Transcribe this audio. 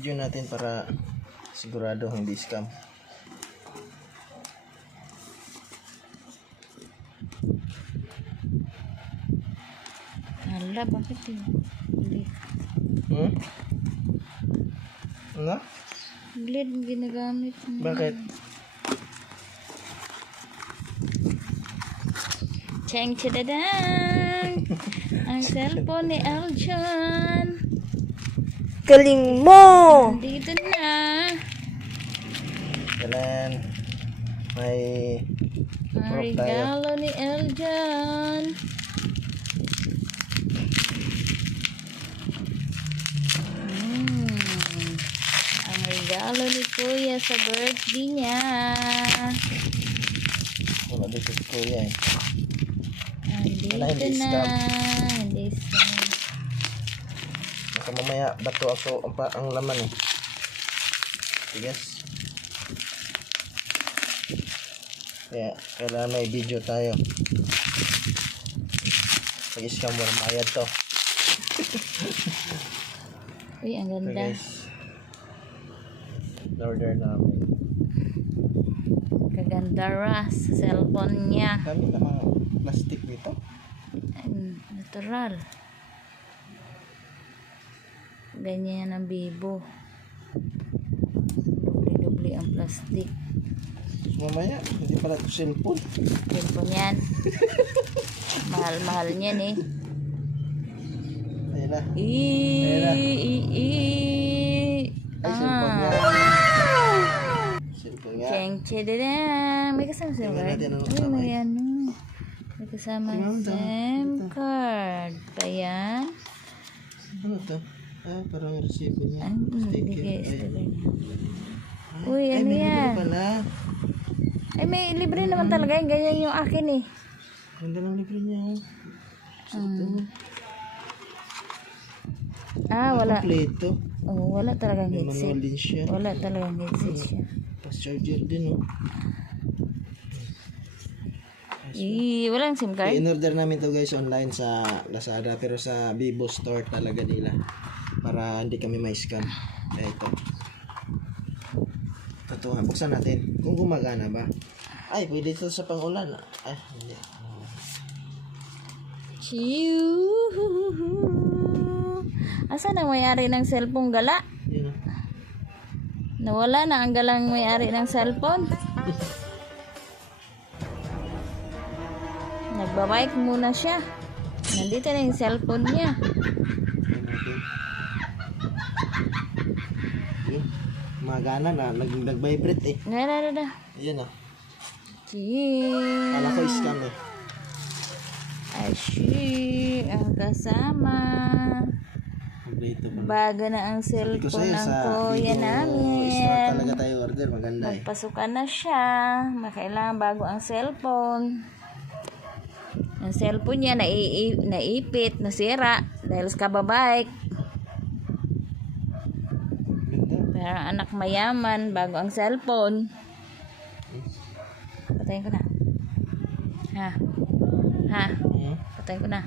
video natin para sigurado hindi scam. Hala, bakit hindi? Ano? Blade ginagamit mo. Bakit? Cheng chidadang! Ang cellphone ni Aljan. Galing mo! Nandito na. Kailan may Ang proof tayo. regalo ni Aljan. Ang regalo ni Kuya sa birthday niya. Wala dito si Kuya eh. Nandito Wala, hindi na. scam. Hindi scam. Baka mamaya bato ako ang laman eh. Tigas. Kaya kailangan may video tayo. Pag-scam mo bayad to. Uy, ang So ganda. guys, order namin. Kaganda ras sa cellphone niya. Kami na mga plastic dito. Natural. Ganyan ang Vivo. Dubli-dubli ang plastic. Mamaya, hindi pala ito cellphone. Cellphone yan. Mahal-mahal niyan eh. Ayun na. Ay, Cellphone niya. Cellphone niya. Cheng chededang. May kasama SIM Tingnan card. natin anong Ay, kasama may eh. ano. May kasama Tingnan mo daw. SIM card. Pa yan. Ano to? Ah, parang resibo niya. Hindi Sticker. guys. Ay. Uy, Ay, ano may libre yan? pala. Ay, may libre naman talaga. Ganyan yung akin eh. Ganda ng libre niya. Wala. Kompleto. Oh, wala talagang May manual headset. din siya. Wala talagang headset siya. Tapos charger din, oh. Walang SIM card. In-order namin to guys online sa Lazada pero sa Vivo Store talaga nila para hindi kami ma-scam. Kaya ito. Totoo, buksan natin kung gumagana ba. Ay, pwede ito sa pang-ulan. Ah, hindi. Asan ang may-ari ng cellphone gala? Yun, oh. Nawala na ang galang may-ari ng cellphone. Nagbabike muna siya. Nandito na yung cellphone niya. Yun. Gumagana na. Nag-vibrate eh. Nada. Ayan, oh. Cheers. Kala ko scam eh. Ashi, ang kasama. Kompleto pa. Bago na ang Sabi ko cellphone sa'yo, ng sa kuya Vivo Store namin. talaga tayo order. Maganda eh. Magpasukan na siya. Makailangan bago ang cellphone. Ang cellphone niya naipit, nasira dahil sa kababike. Ganda. Pero anak mayaman, bago ang cellphone. Patayin ko na. Ha? Hmm? Patayin ko na.